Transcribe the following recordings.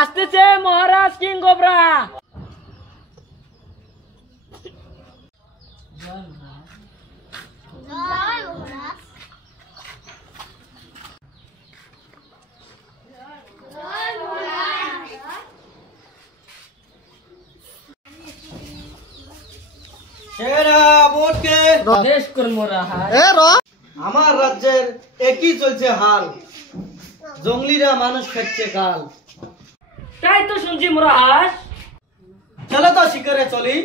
আসতেছে মহারাজ king cobra. আমার রাজ্যের একই চলছে হাল, জঙ্গলিরা মানুষ খাচ্ছে কাল। তাই তো শুনছি মহারাজ। চলো তো শিকারে চলি।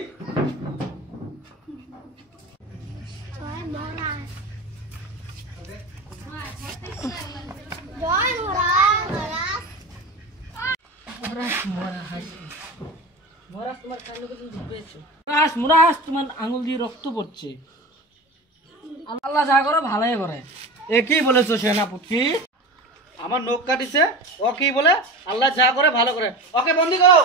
মহারাজ তোমার আঙুল দিয়ে রক্ত পড়ছে। আল্লাহ যা করে ভালোই করে। একই বলেছো সেনাপতি, আমার নখ কাটিছে, ও কি বলে আল্লাহ যা করে ভালো করে। ওকে বন্দি করো।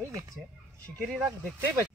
ওই দেখছে শিকারীরা দেখতেই পাচ্ছে।